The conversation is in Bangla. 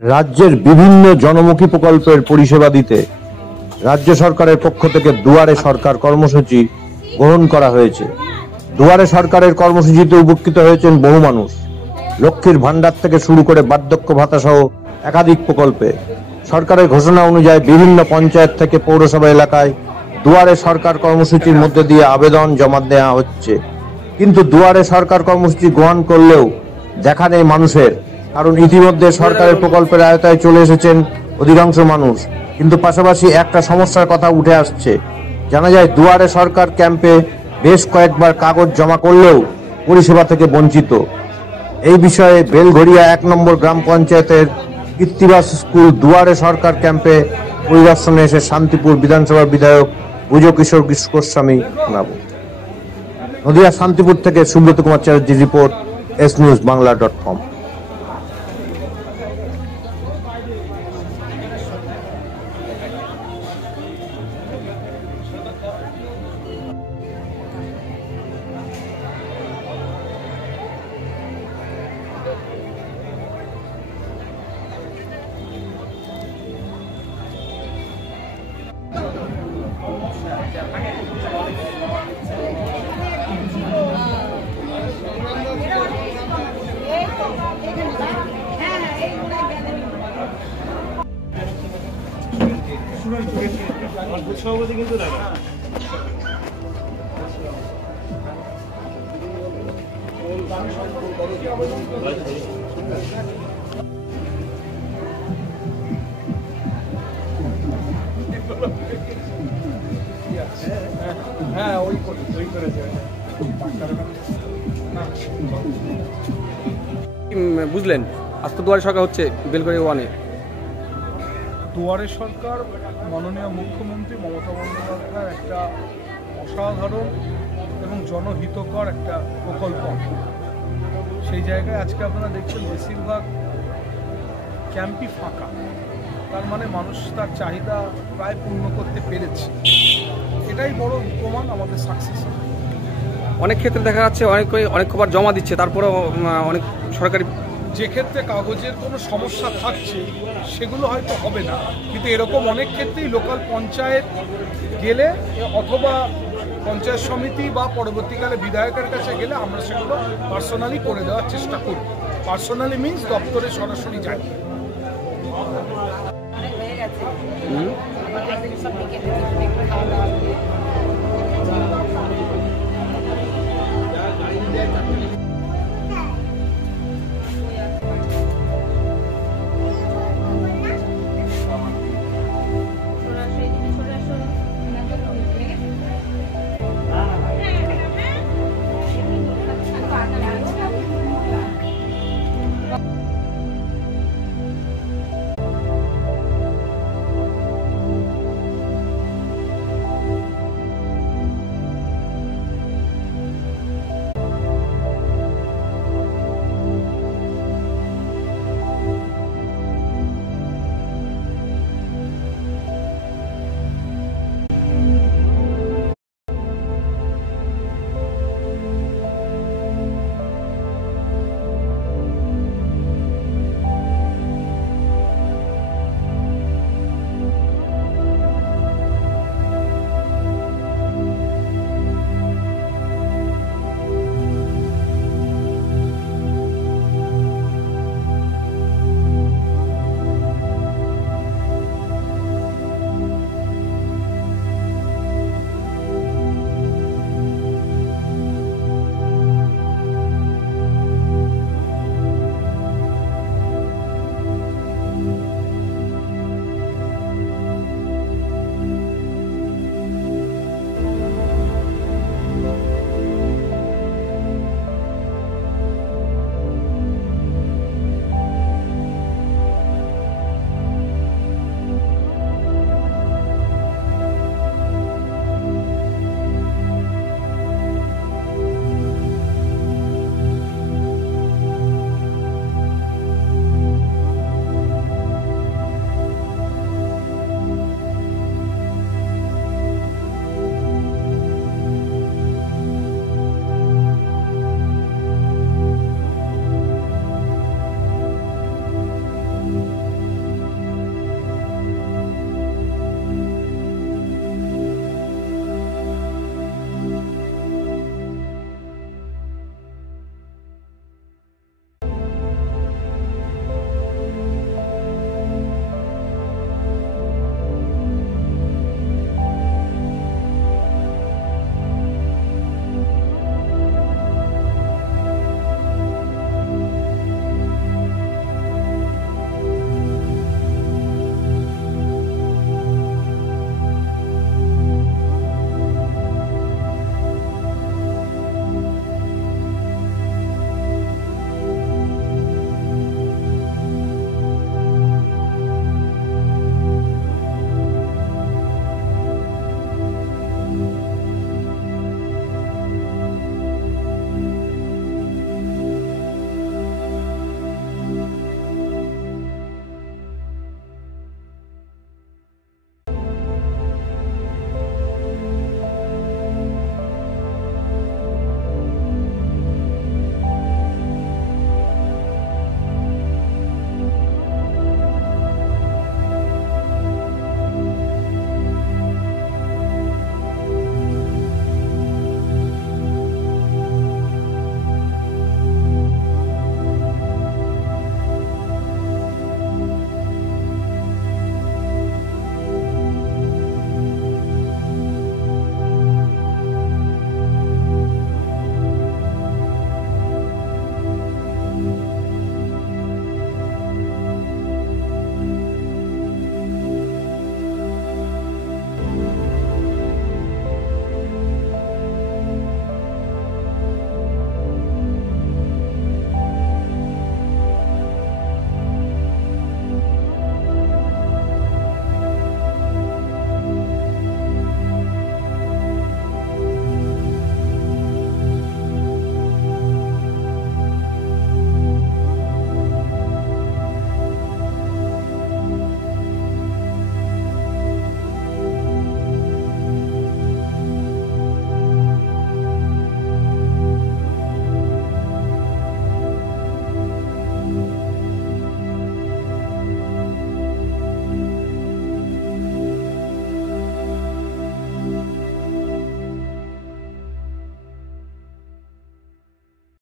রাজ্যের বিভিন্ন জনমুখী প্রকল্পের পরিষেবা দিতে রাজ্য সরকারের পক্ষ থেকে দুয়ারে সরকার কর্মসূচি গ্রহণ করা হয়েছে। দুয়ারে সরকারের কর্মসূচিতে উপকৃত হয়েছেন বহু মানুষ। লক্ষ্মীর ভান্ডার থেকে শুরু করে বার্ধক্য ভাতা সহ একাধিক প্রকল্পে সরকারের ঘোষণা অনুযায়ী বিভিন্ন পঞ্চায়েত থেকে পৌরসভা এলাকায় দুয়ারে সরকার কর্মসূচির মধ্যে দিয়ে আবেদন জমা দেওয়া হচ্ছে। কিন্তু দুয়ারে সরকার কর্মসূচি গ্রহণ করলেও দেখা নেই মানুষের, কারণ ইতিমধ্যে সরকারের প্রকল্পের আওতায় চলে এসেছেন অধিকাংশ মানুষ। কিন্তু পাশাপাশি একটা সমস্যার কথা উঠে আসছে। জানা যায় দুয়ারে সরকার ক্যাম্পে বেশ কয়েকবার কাগজ জমা করলেও পরিষেবা থেকে বঞ্চিত। এই বিষয়ে বেলঘড়িয়া 1 নম্বর গ্রাম পঞ্চায়েতের কৃত্তিবাস স্কুল দুয়ারে সরকার ক্যাম্পে পরিদর্শনে এসে শান্তিপুর বিধানসভার বিধায়ক ভুজকিশোর গোস্বামী শোনাব। নদিয়া শান্তিপুর থেকে সুব্রত কুমার চ্যাটার্জির রিপোর্ট, snewsbangla.com। বুঝলেন, আজ তো দুয়ারে সরকার হচ্ছে বেলঘড়িয়া 1-এ। দুয়ারে সরকার মাননীয় মুখ্যমন্ত্রী মমতা বন্দ্যোপাধ্যায়ের একটা অসাধারণ এবং জনহিতকর একটা প্রকল্প। সেই জায়গায় আজকে আপনারা দেখছেন বেশিরভাগ ক্যাম্পই ফাঁকা। তার মানে মানুষ তার চাহিদা প্রায় পূর্ণ করতে পেরেছে। এটাই বড় প্রমাণ আমাদের সাকসেস। অনেক ক্ষেত্রে দেখা যাচ্ছে অনেক খবর জমা দিচ্ছে, তারপরেও অনেক সরকারি যে ক্ষেত্রে কাগজের কোনো সমস্যা থাকছে সেগুলো হয়তো হবে না, কিন্তু এরকম অনেক ক্ষেত্রেই লোকাল পঞ্চায়েত গেলে অথবা পঞ্চায়েত সমিতি বা পরবর্তীকালে বিধায়কের কাছে গেলে আমরা সেগুলো পার্সোনালি করে দেওয়ার চেষ্টা করি। পার্সোনালি মিনস দপ্তরে সরাসরি যাই। অনেক হয়ে গেছে।